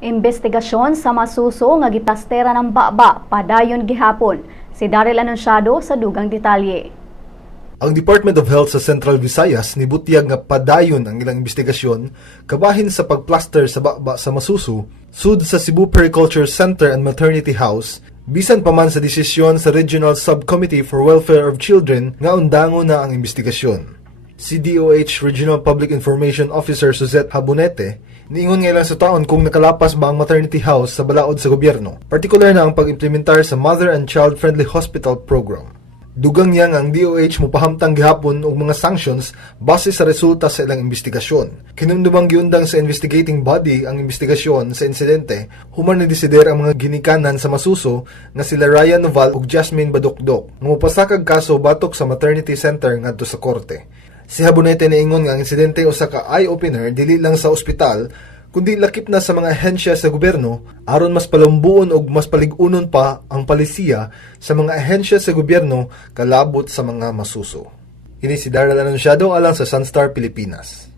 Imbestigasyon sa masuso nga gipastera ng baba padayon gihapon. Si Daryl Anunciado sa dugang detalye. Ang Department of Health sa Central Visayas nibutyag nga padayon ang ilang imbestigasyon kabahin sa pagplaster sa baba sa masuso sud sa Cebu Periculture Center and Maternity House bisan pa man sa desisyon sa Regional Subcommittee for Welfare of Children nga undango na ang imbestigasyon. Si DOH Regional Public Information Officer Suzette Habonete niingon nga ilang sa taon kung nakalapas ba ang maternity house sa balaod sa gobyerno, partikular na ang pag-implementar sa Mother and Child Friendly Hospital Program. Dugang niya nga ang DOH mopahamtang gihapon og mga sanctions base sa resulta sa ilang imbestigasyon. Kinumdumang giundang sa investigating body ang imbestigasyon sa insidente human ni desider ang mga ginikanan sa masuso nga sila Ryan Noval ug Jasmine Badukdok nga mopasakag kaso batok sa maternity center ngadto sa korte. Si Habonete niingon nga ang insidente usa ka eye-opener dili lang sa ospital kundi lakip na sa mga ahensya sa gobyerno aron mas palambuon og mas palig-unon pa ang palisiya sa mga ahensya sa gobyerno kalabot sa mga masuso. Ini si Daryl Anunciado alang sa Sun.Star Pilipinas.